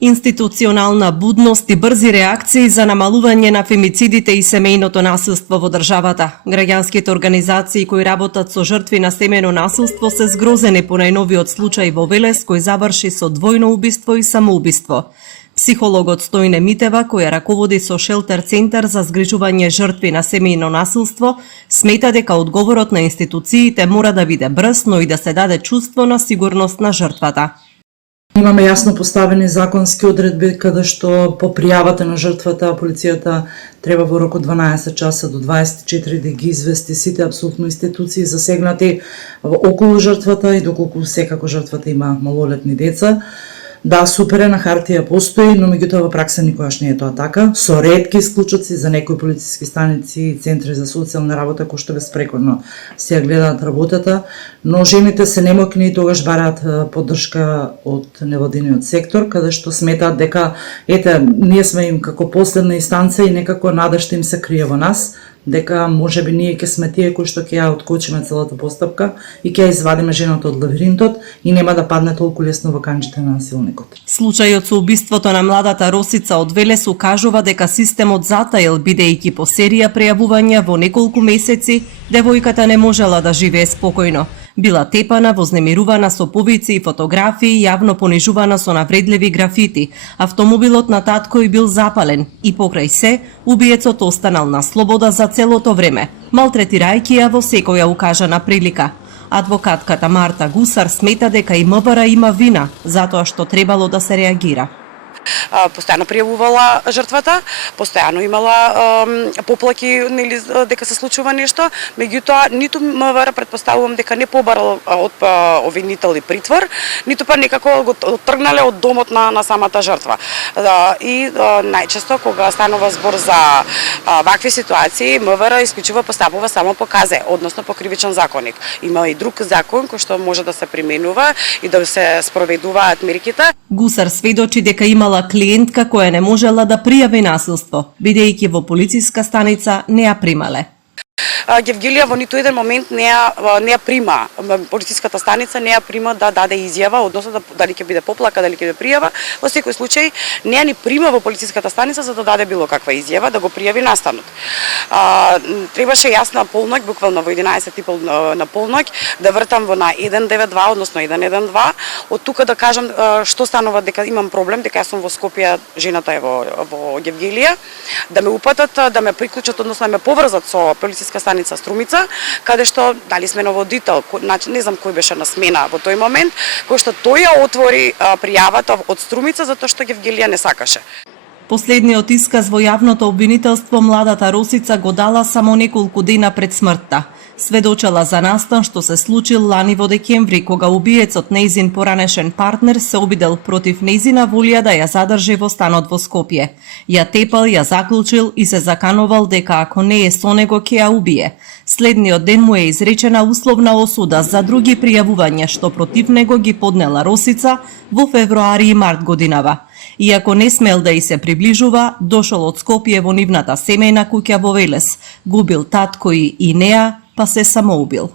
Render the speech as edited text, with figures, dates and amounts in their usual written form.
Институционална будност и брзи реакции за намалување на фемицидите и семејното насилство во државата. Граѓанските организации кои работат со жртви на семејно насилство се згрозени по најновиот случај во Велес кој заврши со двојно убиство и самоубиство. Психологот Стојне Митева, која раководи со Шелтер центар за згрижување жртви на семејно насилство, смета дека одговорот на институциите мора да биде брз, но и да се даде чувство на сигурност на жртвата. Имаме јасно поставени законски одредби каде што по пријавата на жртвата полицијата треба во рок од 12 часа до 24 да ги извести сите апсолутно институции засегнати околу жртвата и доколку секако жртвата има малолетни деца. Да, супер е, на хартија постои, но меѓутоа во пракса никогаш не е тоа така. Со ретки исклучоци за некои полициски станици и центри за социјална работа кои што безпрекорно се ја гледаат работата, но жените се немокни и тогаш бараат поддршка од невладиниот сектор, каде што сметаат дека ние сме им како последна инстанца и некако надежта им се крие во нас, дека можеби ние ќе сме тие кои што ќе ја откочиме целата постапка и ќе ја извадиме жената од лавиринтот и нема да падне толку лесно во канџите на насилникот. Случајот со убиството на младата Росица од Велес укажува дека системот затаил, бидејќи по серија пријавувања во неколку месеци, девојката не можела да живее спокојно. Била тепана, вознемирувана со повици и фотографии, јавно понижувана со навредливи графити. Автомобилот на татко и бил запален и покрај се, убиецот останал на слобода за целото време, малтретирајќи ја во секоја укажана прилика. Адвокатката Марта Гусар смета дека и МВР има вина, затоа што требало да се реагира. Постојано пријавувала жртвата, постојано имала поплаки дека се случува нешто, меѓутоа ниту МВР претпоставувам дека не побарал од обвинител и притвор, ниту па некако го тргнале од домот на самата жртва. И најчесто кога станува збор за вакви ситуации, МВР исклучиво постапува само по КЗ, односно по кривичен законник. Има и друг закон кој што може да се применува и да се спроведуваат мерките. Гусар сведочи дека имала клиентка која не можела да пријави насилство, бидејќи во полициска станица не ја примале. Гевгелија во ниту еден момент не ја прима, полициската станица не ја прима да даде изјава, односно дали ќе биде поплака, дали ќе биде пријава. Во секој случај не ја ни прима во полициската станица за да даде било каква изјава, да го пријави настанот. Требаше јас на полноќ, буквално во 11:30 на полноќ, да вртам во на 192, односно 112, од тука да кажам што станува дека имам проблем, дека јас сум во Скопје, жената е во Гевгелија, да ме упатат, да ме приклучат, односно да ме поврзат со полициска станица Струмица, каде што дали сменоводител, значи не знам кој беше на смена во тој момент, кој што тој ја отвори пријавата од Струмица затоа што Гевгелија не сакаше. Последниот исказ во јавното обвинителство младата Росица го дала само неколку дена пред смртта. Сведочела за настан што се случил лани во декември, кога убиецот нејзин поранешен партнер се обидел против нејзина волја да ја задржи во станот во Скопје. Ја тепал, ја заклучил и се закановал дека ако не е со него ќе ја убие. Следниот ден му е изречена условна осуда за други пријавувања што против него ги поднела Росица во февруари и март годинава. Иако не смел да и се приближува, дошол од Скопје во нивната семејна куќа во Велес, губил татко и неа, па се самоубил.